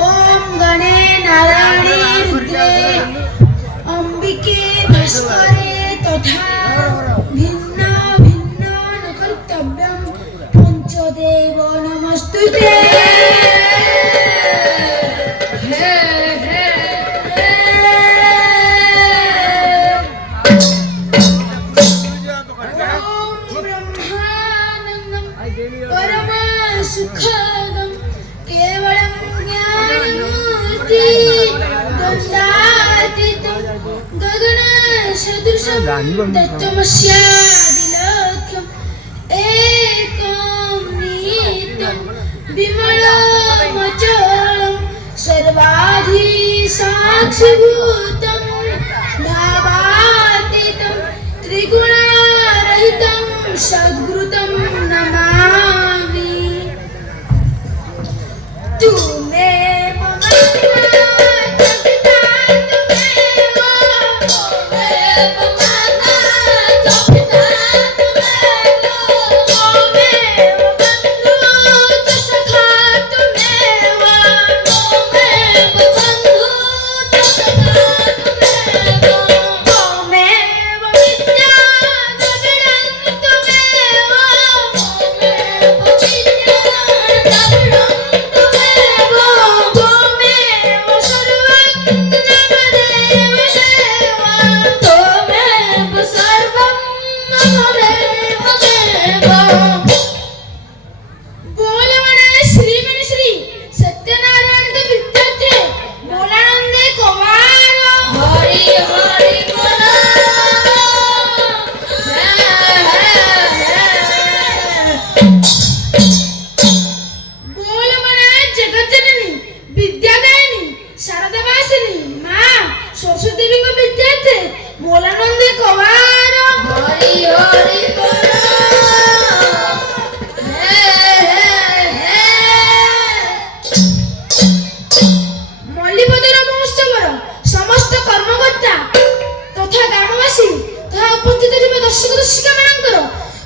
ओम गणे नारायणे रुद्रे अंबिके भास्करे तथा भिन्न भिन्न न कर्तव्यं पंचदेव नमस्तुते। सुखदं केवलं ज्ञानमूर्ति द्वन्द्वातीतं गगनसदृशं तत्त्वमस्यादिलक्ष्यम् एकं नित्यं विमलमचलं सर्वाधिसाक्षिभूतं भावातीतं त्रिगुणरहितं सद्गुरुतं नमामि। तुम्हें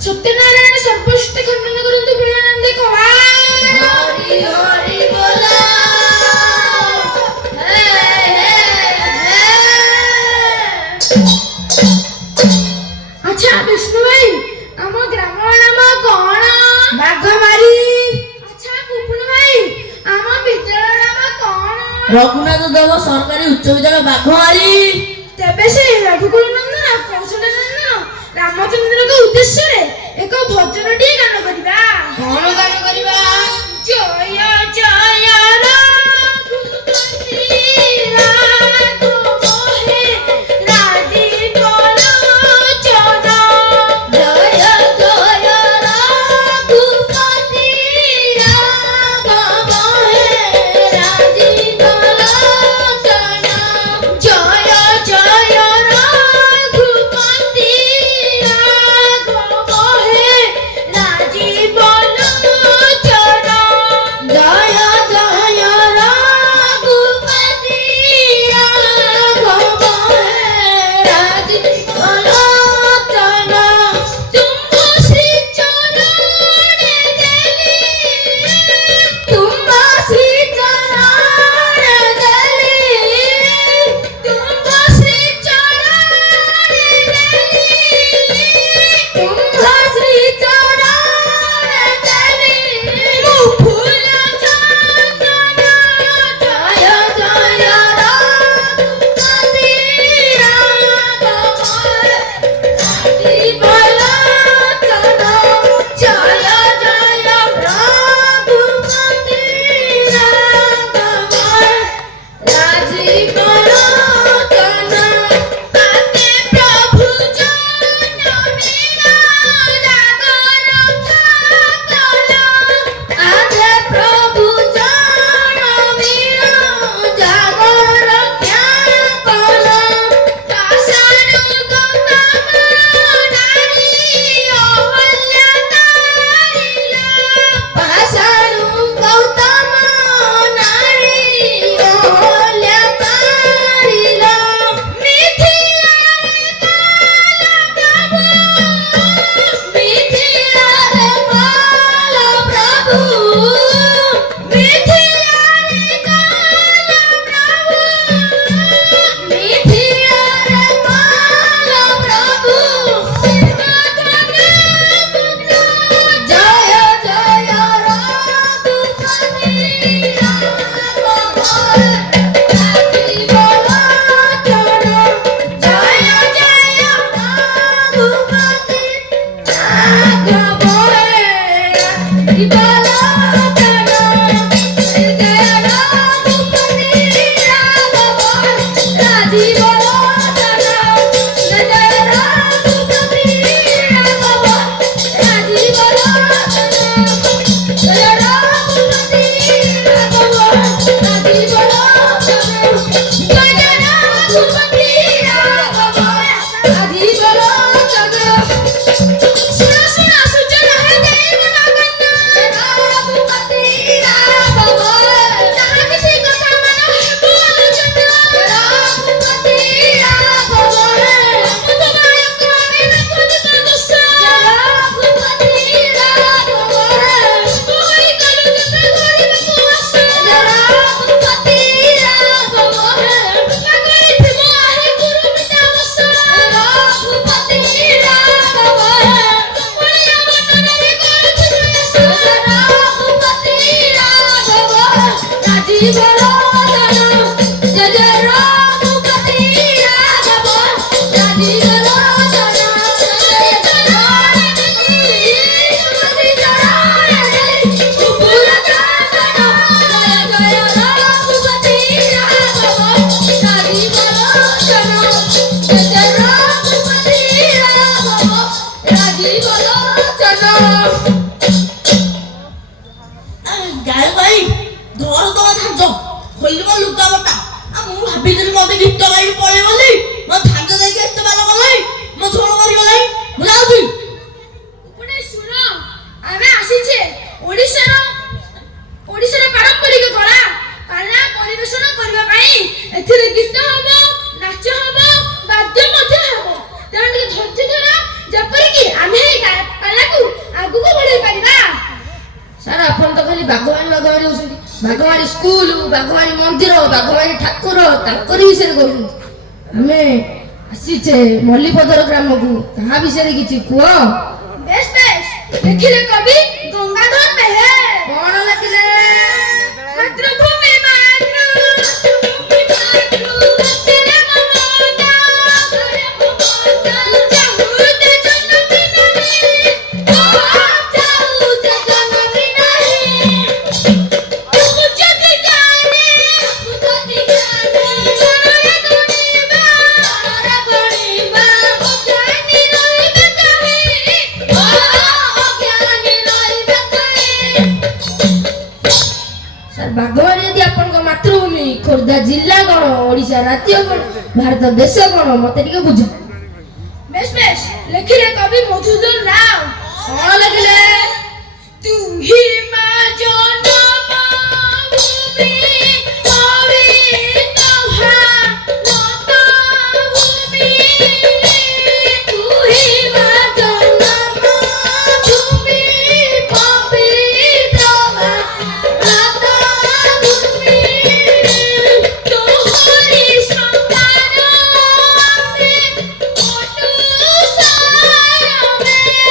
सत्यनारायण सर्वश्रेष्ठ खंडन करंतु बिलानंदे कोवार हरि हरि बोला। अच्छा विष्णु भाई आम ग्राम नाम कौन? बाघमारी। अच्छा पुपुन भाई आम विद्यालय नाम कौन? रघुनाथ देव सरकारी उच्च विद्यालय बाघमारी। तेबे से रघुकुल नंदन कौशल नंदन रामचंद्र के उद्देश्य रे एक भजन टी गान करिबा। कौन गान करिबा? जय जय रघुपति राघव हे राजीव लोचन। जय जय रघुपति राघव हे राजीव लोचन। जय जय रघुपति राघव উপরে ଶୁଣ, ଆମେ ଆସିଛେ ଓଡ଼ିଶାର ପାରମ୍ପରିକ କଳା ପାଲା ପରିବେଷଣ କରିବା ପାଇଁ। ଏଥିରେ ଗୀତ ହବ, ନାଚ ହବ, ବାଦ୍ୟ ମଧ୍ୟ ହବ। ତେଣୁ ଟିକେ ଧୈର୍ଯ୍ୟ ଧର, ଯେପରିକି ଆମେ ଏହି ପାଲାକୁ ଆଗକୁ ବଢେଇ ପାରିବା। ସାର୍ ଆପଣ ତ ଖାଲି ବାଘମାରୀ ହଉଛନ୍ତି। ବାଘମାରୀ ସ୍କୁଲ, ବାଘମାରୀ ମନ୍ଦିର, ବାଘମାରୀ ଠାକୁର ତାଙ୍କରି ବିଷୟରେ କହୁଛନ୍ତି। ଆମେ ଆସିଛେ ମଲ୍ଲିପଦର ଗ୍ରାମକୁ, ତାହା ବିଷୟରେ କିଛି କୁହ। ବେଶ ବେଶ, ଲେଖିଲେ କବି ଗଙ୍ଗାଧର ମେହେର। କଣ ଲେଖିଲେ? ମାତୃଭୂମି ମାତୃଭୂମି ବସିଲେ ମମତା, ଚାହୁତେ ଜନମି ନାହିଁ, ଚାହୁତେ ଜନମି ନାହିଁ। ତୁ ଯଦି ଜାନେ, ଜଣରେ ଗଣିବା, ଅଜ୍ଞାନୀ ରହିବେ କାହିଁ, ଅଜ୍ଞାନୀ ରହିବେ କାହିଁ। ସାର୍ ବାଘମାରୀ ଯଦି ଆପଣଙ୍କ ମାତୃଭୂମି, ଖୋର୍ଦ୍ଧା ଜିଲ୍ଲା କଣ, ଓଡ଼ିଶା ରାଜ୍ୟ କଣ, ଭାରତ ଦେଶ କଣ, ମତେ ଟିକେ ବୁଝ। ବେଶ ବେଶ, ଲେଖିଲେ କବି ମଧୁସୂଦନ ରାଓ। କଣ ଲେଖିଲେ? ତୁ ହି ମା ଜନ୍ମଭୂମି, ପବିତ୍ର ଭାରତ ଭୂମି। ତୁ ହି ମା ଜନ୍ମଭୂମି, ପବିତ୍ର ଭାରତ ଭୂମି। ତୋହରି ସନ୍ତାନ ଆମେ, ମନୁଷ୍ୟ ଆମେ।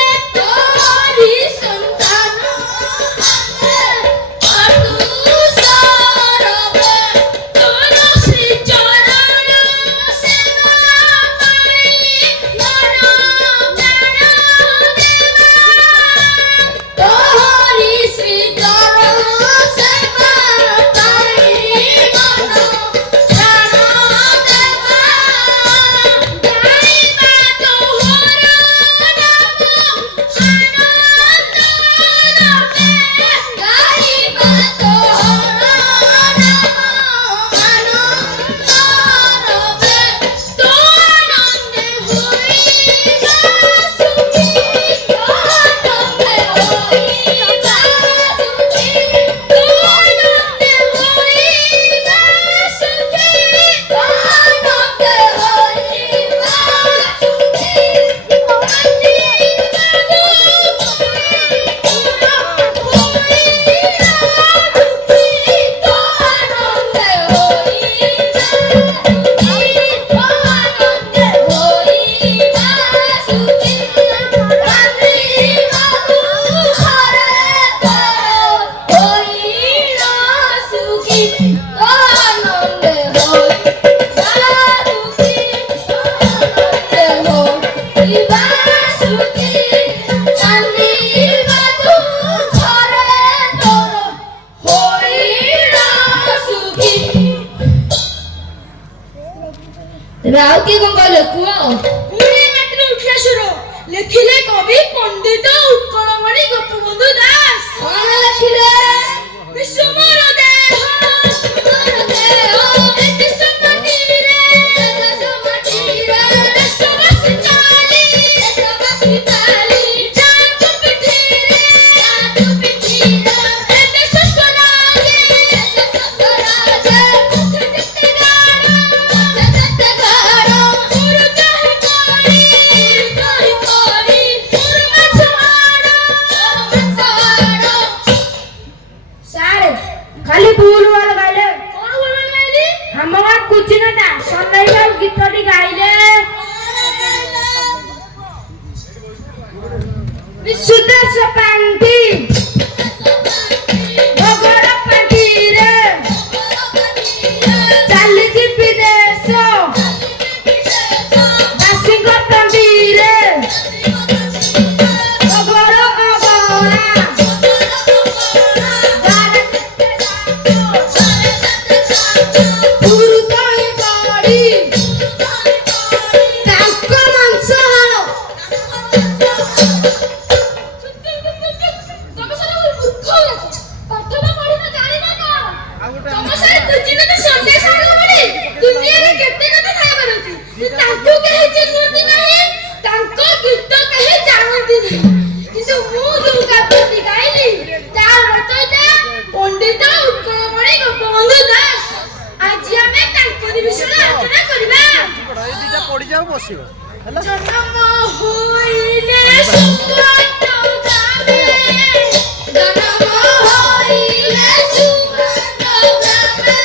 ସୁଦେଶ ପାଣ୍ଠି ଭୋଗର ପାଣ୍ଠିରେ ଚାଲିଛି ବିଦେଶ ଦାସୀଙ୍କ ତଣ୍ଟିରେ ଭୋଗର ଅଗଣା ପୁରୁତ ହିଁ ବଢି ତାଙ୍କ ମାଂସ ତମେ ସବୁ ମୂର୍ଖ ଲୋକ। ପାଠ ବା ପଢିନ ଜାଣିନ କଣ? ତମ ସାରା ଦୁର୍ଜୀବନ ସନ୍ଦେଶ ଆଗରେ ଦୁନିଆରେ କେତେ କଥା ଥାଇପାରେ କିନ୍ତୁ ତାଙ୍କୁ କେହି ଚିହ୍ନନ୍ତି ନାହିଁ, ତାଙ୍କ ଗୀତ କେହି ଜାଣନ୍ତି ନାହିଁ। କିନ୍ତୁ ମୁଁ ଯୋଉ କାବ୍ୟଟି ଗାଇଲି ତାର ରଚୟିତା ପଣ୍ଡିତ ଉତ୍କଳମଣି ଗୋପବନ୍ଧୁ ଦାସ। ଆଜି ଆମେ ତାଙ୍କରି ବିଷୟରେ ଆଲୋଚନା କରିବା। ଏଇ ଦିଟା ପଡ଼ିଯାଉ ବସିବ ହେଲା। ଜନ୍ମ ହୋଇଲେ ସୁଗତ ଗାମେ, ଜନ୍ମ ହୋଇଲେ ସୁଗତ ଗାମେ,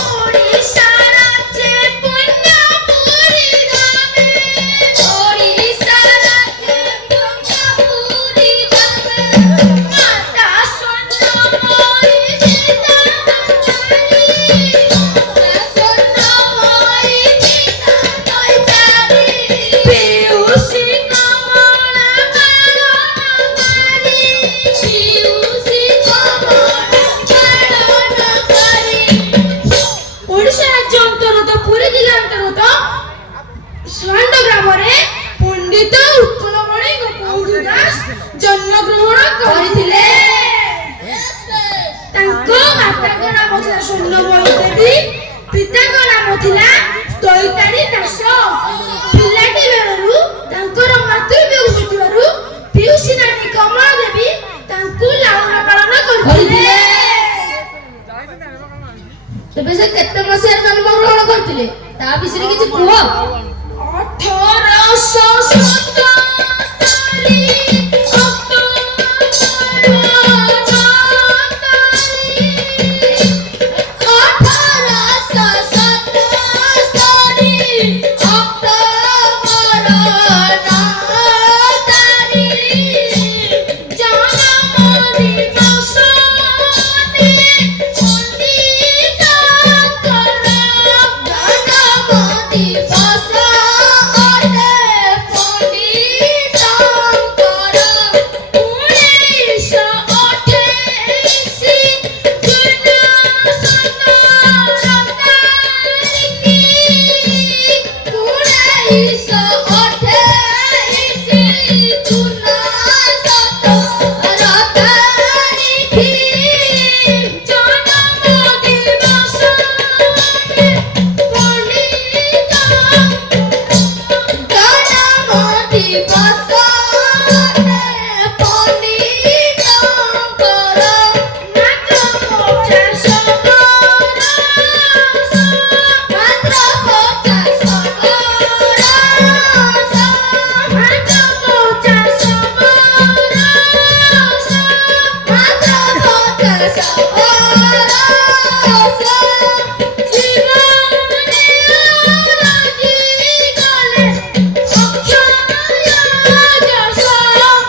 ଓଡ଼ିଶାର ଯେ ପୁଣ୍ୟପୁରୀ ଧାମେ, ଓଡ଼ିଶାର ଯେ ପୁଣ୍ୟପୁରୀ ଧାମେ, ମାତା ସ୍ୱର୍ଣ୍ଣମୟୀ ପିତା ଦୟାଳୀ, ମାତା ସ୍ୱର୍ଣ୍ଣମୟୀ ପିତା ଦୟାଳୀ, ପିଉସୀ କମଳା ପାଳନକାରୀ, ପିଉସୀ କମଳା ପାଳନକାରୀ। ଓଡ଼ିଶା ରାଜ୍ୟ ଅନ୍ତର୍ଗତ ପୁରୀ ଜିଲ୍ଲା ଅନ୍ତର୍ଗତ ସୁଆଣ୍ଡ ଗ୍ରାମରେ ପଣ୍ଡିତ ଉତ୍କଳମଣି ଗୋପବନ୍ଧୁ ଦାସ ଜନ୍ମଗ୍ରହଣ କରିଥିଲେ। ତାଙ୍କ ମାତାଙ୍କ ନାମ ଥିଲା ସ୍ୱର୍ଣ୍ଣମୟୀ ଦେବୀ, ପିତାଙ୍କ ନାମ ଥିଲା ଦୈତାରୀ ଦାସ। ପିଲାଟି ବେଳରୁ ତାଙ୍କର ମାତୃବିୟୋଗ ଘଟିବାରୁ ପିଉସୀ ନାନୀ କମଳା ଦେବୀ ତାଙ୍କୁ ଲାଳନ ପାଳନ କରିଥିଲେ। ତେବେ ସେ କେତେ ମସିହାରେ ଜନ୍ମଗ୍ରହଣ କରିଥିଲେ ତା ବିଷୟରେ କିଛି କୁହ। 1877 ଅକ୍ଟୋବର 1877 ଅକ୍ଟୋବର 9 ଜନ୍ମ ଦିବସରେ ପଣ୍ଡିତଙ୍କର ଜନ୍ମ ଦିବସ ଅଟେ ପଣ୍ଡିତଙ୍କର 1928 ଜୁନ 17 ତାରିଖ 1928 ଜୁନ 17 ତାରିଖ ଜନ୍ମ ଦିବସରେ ପଣ୍ଡିତ ଜନ୍ମ ଦିବସରେ ପଣ୍ଡିତଙ୍କର ମାତ୍ର 50 ବରଷ, ମାତ୍ର 50 ବରଷ, ମାତ୍ର 50 ବରଷ, ମାତ୍ର 50 ବରଷ। ଜୀବନରେ ଆରଜିଗଲେ ଅକ୍ଷୟ ଯଶ,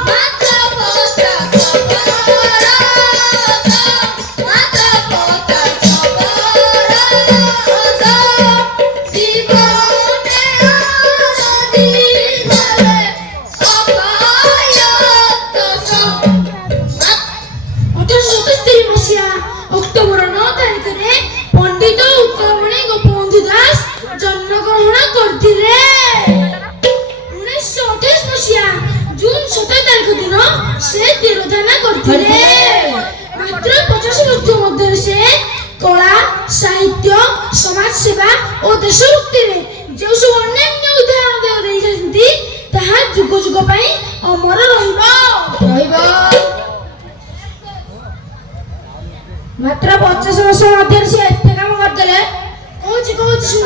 ମାତ୍ର 50 ବରଷ, ମାତ୍ର 50 ବରଷ। ଜୀବନରେ ଆରଜିଗଲେ ଅକ୍ଷୟ ଯଶ। 1877 ମସିହା ଅକ୍ଟୋବର 9 ତାରିଖରେ ପଣ୍ଡିତ ଉତ୍କଳମଣି ଗୋପବନ୍ଧୁ ଦାସ ଜନ୍ମଗ୍ରହଣ କରିଥିଲେ। 1928 ମସିହା ଜୁନ 17 ତାରିଖ ଦିନ ସେ ତିରୋଧାନ କରିଥିଲେ। ମାତ୍ର 50 ବର୍ଷ ମଧ୍ୟରେ ସେ କଳା, ସାହିତ୍ୟ, ସମାଜ ସେବା ଓ ଦେଶଭକ୍ତିରେ ଯେଉଁ ସବୁ ଅନ୍ୟାନ୍ୟ ଉଦାହରଣ ଦେଇଛନ୍ତି ତାହା ଯୁଗ ଯୁଗ ପାଇଁ ଅମର ରହିବ। ମାତ୍ର 50 ବର୍ଷ ମଧ୍ୟରେ ସେ ଏତେ କାମ କରିଦେଲେ। କହୁଛି ଶୁଣ।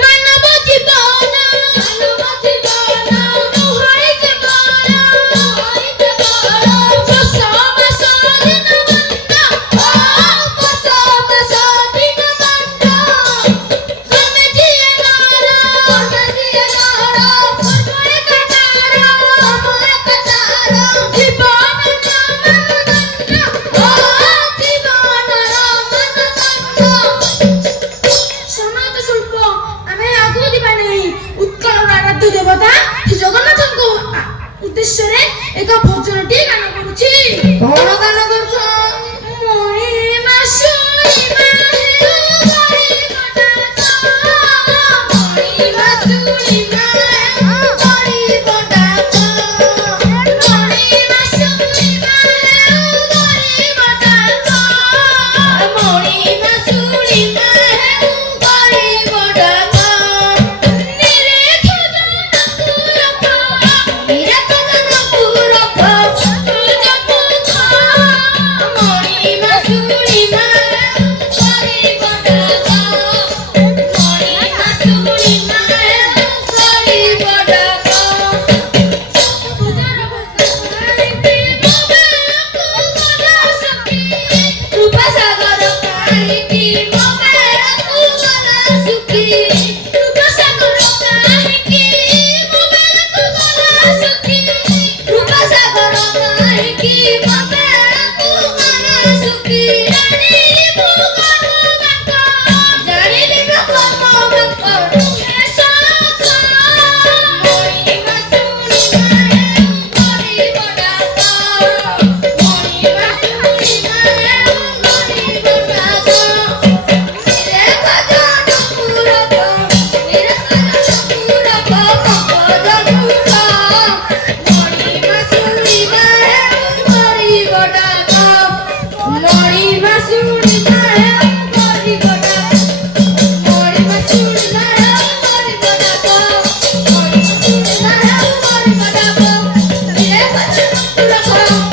ମାନବ ଜୀବନ, ମାନବ ଜୀବନ, ମୋହଇ ଜୀବନ, ମୋହଇ ଜୀବନ, ବସ ବସ ଦିନ ବନ୍ଦ, ବସ ବସ ଦିନ ବନ୍ଦ, ତମେ ଯିଏ ଗାର, ତମେ ଯିଏ ଗାର, ତମେ କତାର, ତମେ କତାର, କରୁଛି। କଣ ଗାନ କରୁଛ? ମଣି ମାସୁଣି ମାହେଉ ଗରିବଟା ତ। ମଣି ମାସୁଣି ମାହେଉ ଗରିବଟା ତ। ମଣି ମାସୁଣି ମାହେଉ ଗରିବଟା ତ। ମଣି ମାସୁଣି ମାହେଉ ଗରିବଟା ତ। ନିରେଖ ଜନକୁ ରଖ, ନିରେଖ ଜନକୁ ରଖ, ସୂର୍ଯ୍ୟକୁ ଖ। ମଣି ମାସୁଣି ମାହେଉ ଗରିବଟା ତ। ମଣି ମାସୁଣି ମାହେଉ ଗରିବଟା ତ। ପୂଜାର ଭକ୍ତି ମୋବାଇଲକୁ ଗଲା ସଖୀ। ରୂପସାଗର କାହିଁକି ମୋବାଇଲକୁ ଗଲା ସୁଖୀ। ରୂପସାଗର କାହିଁକି ମୋବାଇଲକୁ ଗଲା ସୁଖୀ। ରୂପସାଗର କାହିଁକି ମୋବାଇଲକୁ ଗଲା ସୁଖୀ। ଜାଣିବୁ କର୍ମ ବାଙ୍କ, ଜାଣିବୁ କର୍ମ ବାଙ୍କ, ଏ ସଖ। ମଣି ମାସୁଣି ମାହେଉ ଗରିବଟା ତ। ମଣି ମାସୁଣି ମାହେଉ ଗରିବଟା ତ। ନିରେଖ ଜନକୁ ରଖ, ନିରେଖ ଜନକୁ ରଖ, ପଙ୍କଜକୁ ଖ। ମଣି ମାସୁଣି ମାହେଉ ଗରିବଟା ତ। ମଣି ମାସୁଣି ମାହେଉ ଗରିବଟା ତ। ମଣି ମାସୁଣି ମାହେଉ ଗରିବଟା ତ। ମଣି ମାସୁଣି ମାହେଉ ଗରିବଟା ତ। ନିରେଖ ଜନକୁ ରଖ।